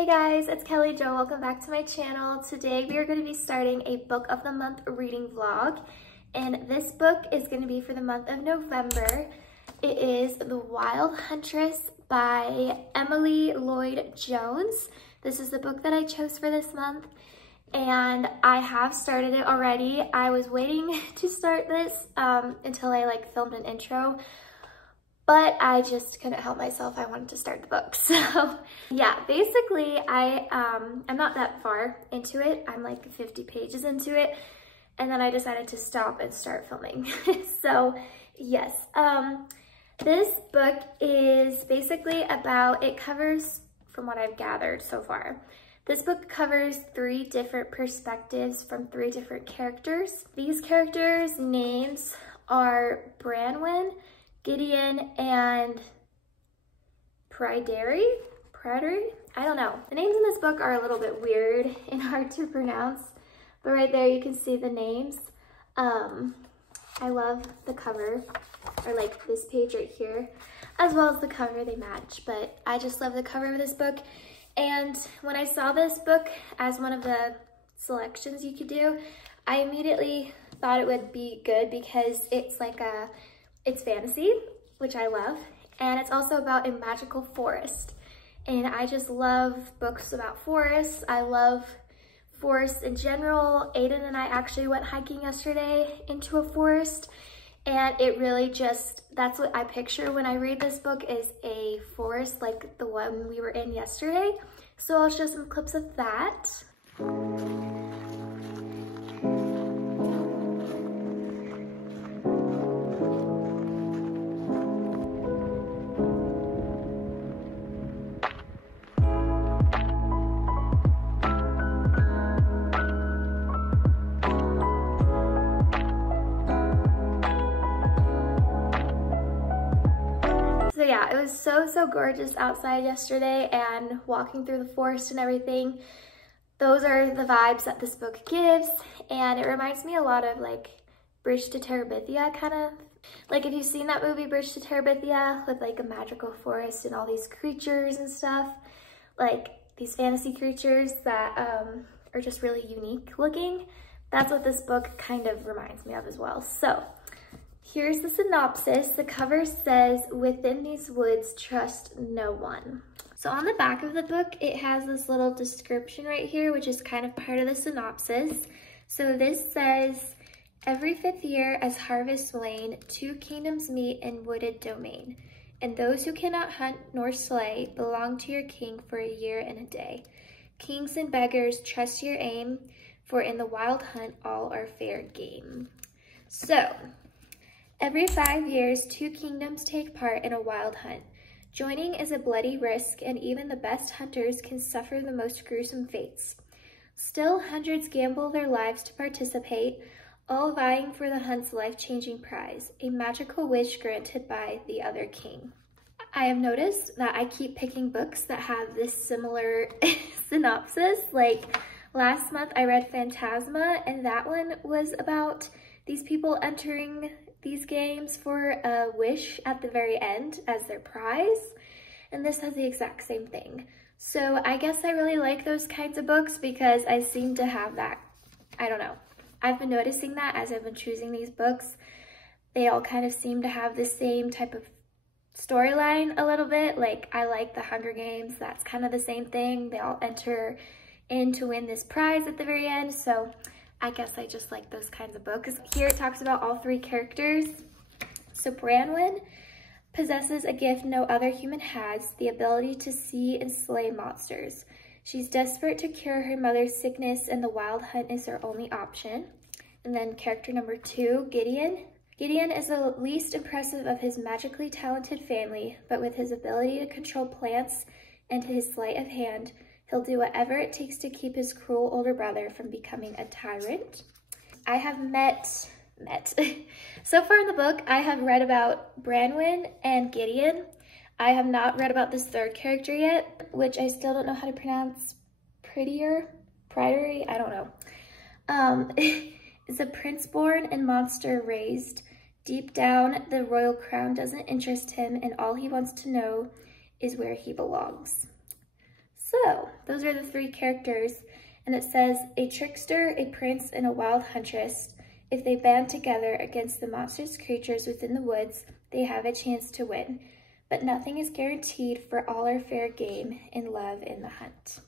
Hey guys, it's Kelly Jo. Welcome back to my channel. Today we are going to be starting a book of the month reading vlog, and this book is going to be for the month of November. It is The Wild Huntress by Emily Lloyd-Jones. This is the book that I chose for this month, and I have started it already. I was waiting to start this until I filmed an intro, but I just couldn't help myself. I wanted to start the book. So yeah, basically I'm not that far into it. I'm like 50 pages into it, and then I decided to stop and start filming. So yes, this book is basically about, it covers, from what I've gathered so far, this book covers 3 different perspectives from 3 different characters. These characters' names are Branwen, Gideon, and Prydery? I don't know. The names in this book are a little bit weird and hard to pronounce, but right there you can see the names. I love the cover, or like this page right here, as well as the cover. They match, but I just love the cover of this book. And when I saw this book as one of the selections you could do, I immediately thought it would be good because it's fantasy, which I love, and it's also about a magical forest. And I just love books about forests. I love forests in general. Aiden and I actually went hiking yesterday into a forest, and it really just, that's what I picture when I read this book, is a forest like the one we were in yesterday. So I'll show some clips of that. So yeah, it was so gorgeous outside yesterday, and walking through the forest and everything. Those are the vibes that this book gives, and it reminds me a lot of like Bridge to Terabithia, kind of. Like if you've seen that movie Bridge to Terabithia with like a magical forest and all these creatures and stuff, like these fantasy creatures that are just really unique looking. That's what this book kind of reminds me of as well. So here's the synopsis. The cover says, "Within these woods, trust no one." So on the back of the book, it has this little description right here, which is kind of part of the synopsis. So this says, "Every 5th year as harvests wane, 2 kingdoms meet in wooded domain. And those who cannot hunt nor slay belong to your king for a year and a day. Kings and beggars, trust your aim, for in the wild hunt all are fair game." So every 5 years, 2 kingdoms take part in a wild hunt. Joining is a bloody risk, and even the best hunters can suffer the most gruesome fates. Still, hundreds gamble their lives to participate, all vying for the hunt's life-changing prize, a magical wish granted by the other king. I have noticed that I keep picking books that have this similar synopsis. Like last month I read Phantasma, and that one was about these people entering these games for a wish at the very end as their prize, and this has the exact same thing. So I guess I really like those kinds of books because I seem to have that. I don't know. I've been noticing that as I've been choosing these books. They all kind of seem to have the same type of storyline a little bit. Like I like the Hunger Games. That's kind of the same thing. They all enter in to win this prize at the very end. So I guess I just like those kinds of books. Here it talks about all 3 characters. So Branwen possesses a gift no other human has, the ability to see and slay monsters. She's desperate to cure her mother's sickness, and the wild hunt is her only option. And then character number 2, Gideon. Gideon is the least impressive of his magically talented family, but with his ability to control plants and his sleight of hand, he'll do whatever it takes to keep his cruel older brother from becoming a tyrant. I have met. So far in the book, I have read about Branwen and Gideon. I have not read about this 3rd character yet, which I still don't know how to pronounce. Prydery? I don't know. Is a prince born and monster raised. Deep down, the royal crown doesn't interest him, and all he wants to know is where he belongs. So those are the 3 characters, and it says, a trickster, a prince, and a wild huntress. If they band together against the monstrous creatures within the woods, they have a chance to win. But nothing is guaranteed, for all are fair game in love in the hunt.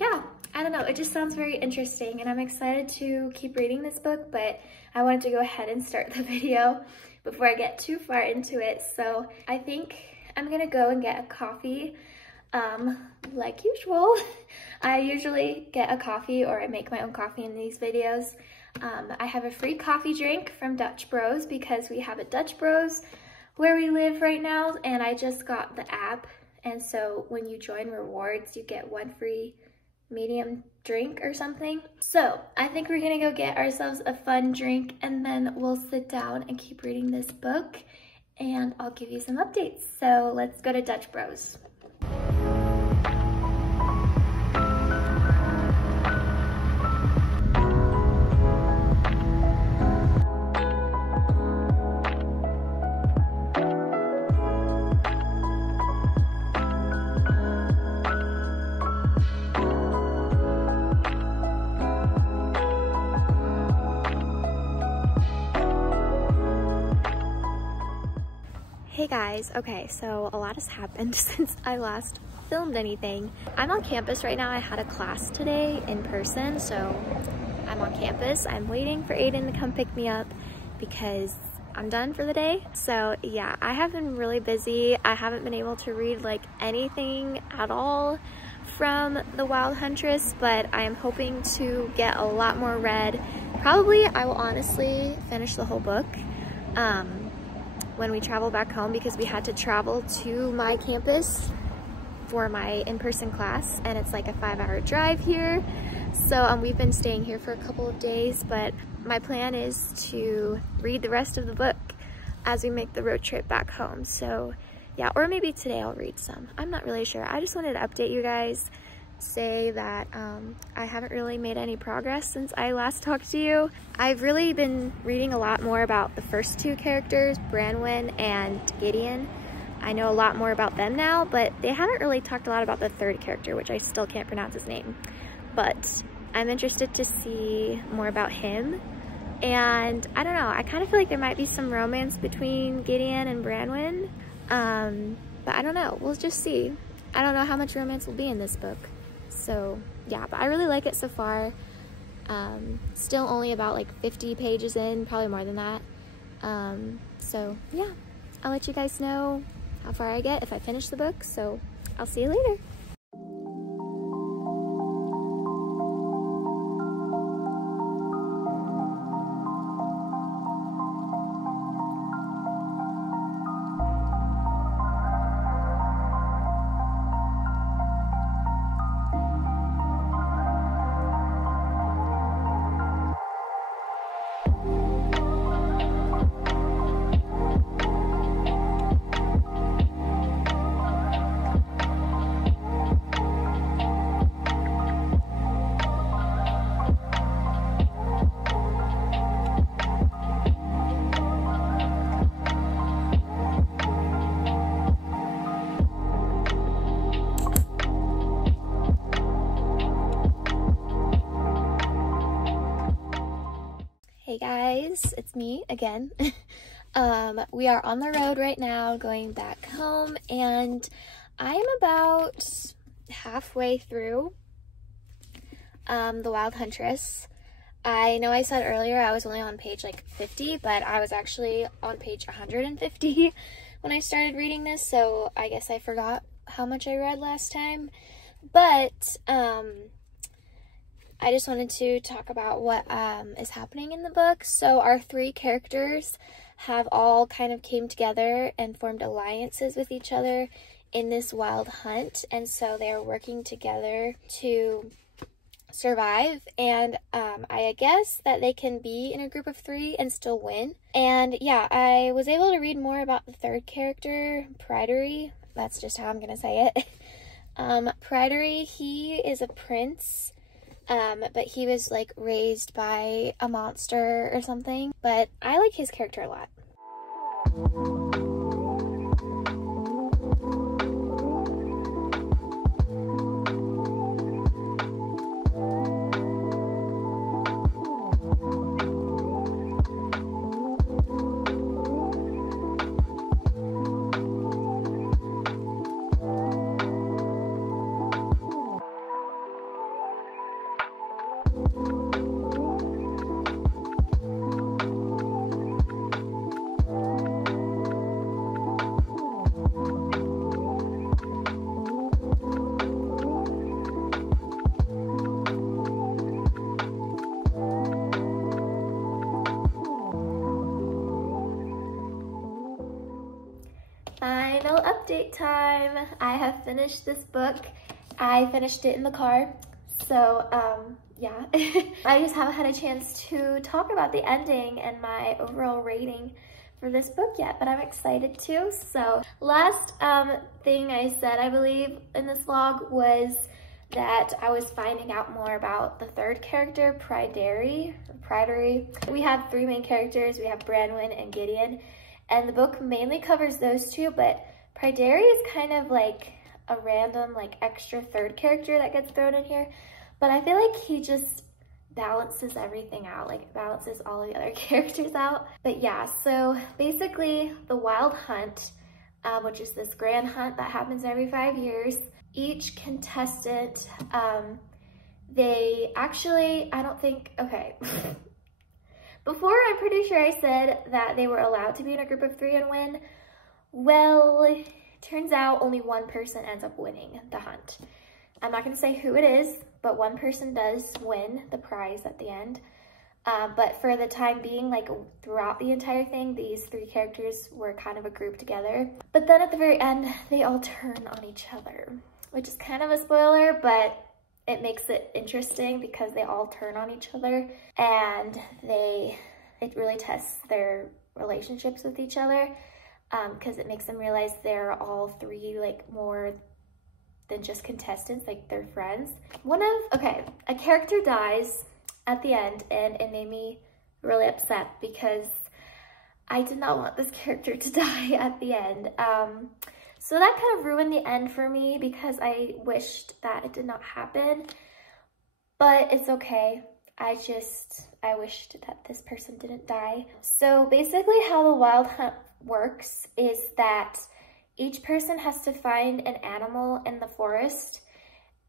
Yeah, I don't know, it just sounds very interesting, and I'm excited to keep reading this book, but I wanted to go ahead and start the video before I get too far into it. So I think I'm gonna go and get a coffee. Like usual, I usually get a coffee, or I make my own coffee in these videos. I have a free coffee drink from Dutch Bros because we have a Dutch Bros where we live right now, and I just got the app, and so when you join rewards, you get 1 free medium drink or something. So I think we're gonna go get ourselves a fun drink, and then we'll sit down and keep reading this book, and I'll give you some updates. So let's go to Dutch Bros. Hey guys, okay, so a lot has happened since I last filmed anything. I'm on campus right now. I had a class today in person, so I'm on campus. I'm waiting for Aiden to come pick me up because I'm done for the day. So yeah, I have been really busy. I haven't been able to read like anything at all from The Wild Huntress, but I am hoping to get a lot more read. Probably I will honestly finish the whole book when we travel back home, because we had to travel to my campus for my in-person class, and it's like a 5-hour drive here. So we've been staying here for a couple of days, but my plan is to read the rest of the book as we make the road trip back home. So yeah, or maybe today I'll read some. I'm not really sure. I just wanted to update you guys, say that I haven't really made any progress since I last talked to you. I've really been reading a lot more about the first 2 characters, Branwen and Gideon. I know a lot more about them now, but they haven't really talked a lot about the 3rd character, which I still can't pronounce his name. But I'm interested to see more about him. And I don't know, I kind of feel like there might be some romance between Gideon and Branwen. But I don't know, we'll just see. I don't know how much romance will be in this book. So yeah, but I really like it so far. Still only about like 50 pages in, probably more than that. So yeah, I'll let you guys know how far I get if I finish the book. So I'll see you later. Hey guys, it's me again. We are on the road right now going back home, and I am about halfway through The Wild Huntress. I know I said earlier I was only on page like 50, but I was actually on page 150 when I started reading this, so I guess I forgot how much I read last time. But I just wanted to talk about what is happening in the book. So our 3 characters have all kind of came together and formed alliances with each other in this wild hunt, and so they are working together to survive. And I guess that they can be in a group of 3 and still win. And yeah, I was able to read more about the 3rd character, Pridery. That's just how I'm gonna say it. Pridery, he is a prince. But he was like raised by a monster or something. But I like his character a lot. time. I have finished this book. I finished it in the car. So, yeah. I just haven't had a chance to talk about the ending and my overall rating for this book yet, but I'm excited to. So, last thing I said, I believe, in this vlog was that I was finding out more about the third character, Pryderi. We have three main characters. We have Branwen and Gideon, and the book mainly covers those two, but Pryderi is kind of like a random, like, extra third character that gets thrown in here, but I feel like he just balances everything out, like balances all the other characters out. But yeah, so basically the Wild Hunt, which is this grand hunt that happens every 5 years, each contestant, they actually, I don't think, okay. Before, I'm pretty sure I said that they were allowed to be in a group of 3 and win. Well, turns out only one person ends up winning the hunt. I'm not gonna say who it is, but one person does win the prize at the end. But for the time being, like throughout the entire thing, these 3 characters were kind of a group together. But then at the very end, they all turn on each other, which is kind of a spoiler, but it makes it interesting because they all turn on each other, and it really tests their relationships with each other, because it makes them realize they're all 3 like more than just contestants, like they're friends. A character dies at the end, and it made me really upset because I did not want this character to die at the end. So that kind of ruined the end for me because I wished that it did not happen, but it's okay. I wished that this person didn't die. So basically how the Wild Hunt works is that each person has to find an animal in the forest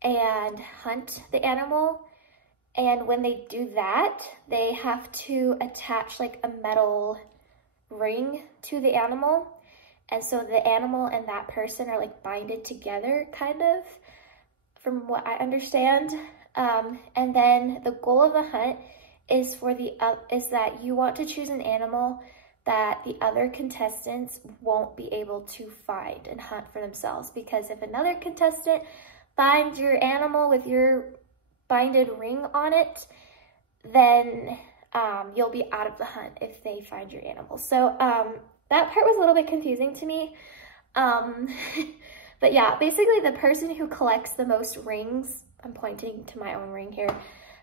and hunt the animal. And when they do that, they have to attach like a metal ring to the animal. And so the animal and that person are like binded together, kind of, from what I understand. And then the goal of the hunt is that you want to choose an animal that the other contestants won't be able to find and hunt for themselves. Because if another contestant finds your animal with your binded ring on it, then you'll be out of the hunt if they find your animal. So that part was a little bit confusing to me. But yeah, basically the person who collects the most rings, I'm pointing to my own ring here,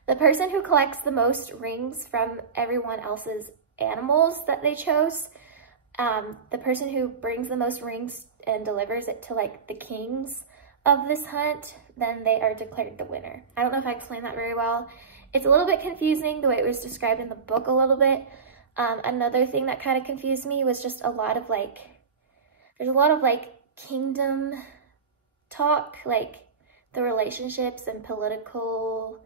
the person who collects the most rings from everyone else's animals that they chose, the person who brings the most rings and delivers it to like the kings of this hunt, then they are declared the winner. I don't know if I explained that very well. It's a little bit confusing the way it was described in the book a little bit. Another thing that kind of confused me was just there's a lot of like kingdom talk, like the relationships and political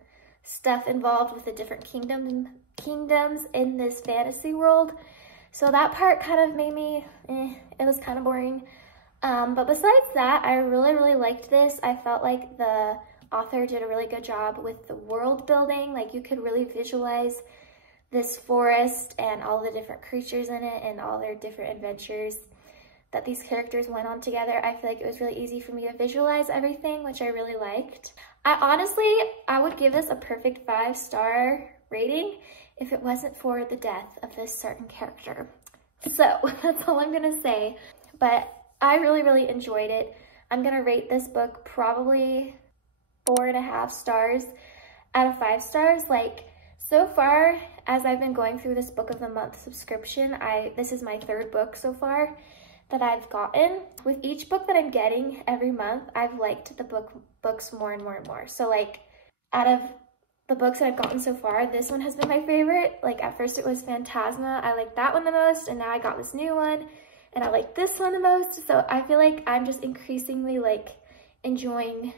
stuff involved with the different kingdoms in this fantasy world. So that part kind of made me, it was kind of boring. But besides that, I really liked this. I felt like the author did a really good job with the world building. Like you could really visualize this forest and all the different creatures in it and all their different adventures that these characters went on together. I feel like it was really easy for me to visualize everything, which I really liked. I would give this a perfect 5-star rating if it wasn't for the death of this certain character. So that's all I'm gonna say, but I really enjoyed it. I'm gonna rate this book probably 4.5 stars out of 5 stars. Like, so far, as I've been going through this book of the month subscription, this is my 3rd book so far that I've gotten. With each book that I'm getting every month, I've liked the books more and more and more. So like, out of the books that I've gotten so far, this one has been my favorite. Like at first it was Phantasma. I liked that one the most, and now I got this new one and I like this one the most. So I feel like I'm just increasingly like enjoying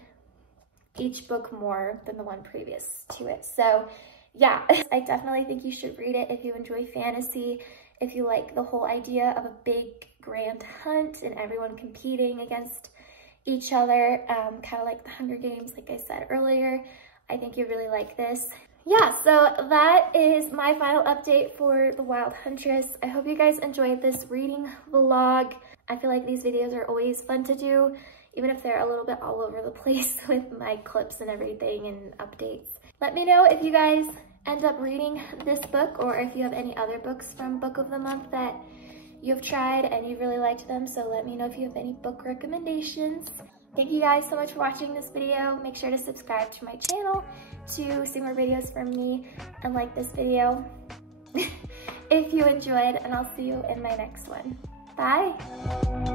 each book more than the one previous to it. So yeah, I definitely think you should read it if you enjoy fantasy, if you like the whole idea of a big grand hunt and everyone competing against each other, kind of like the Hunger Games, like I said earlier. I think you really like this. Yeah, so that is my final update for The Wild Huntress. I hope you guys enjoyed this reading vlog. I feel like these videos are always fun to do, even if they're a little bit all over the place with my clips and everything and updates. Let me know if you guys end up reading this book or if you have any other books from Book of the Month that you've tried and you really liked them. So let me know if you have any book recommendations. Thank you guys so much for watching this video. Make sure to subscribe to my channel to see more videos from me and like this video if you enjoyed, and I'll see you in my next one. Bye!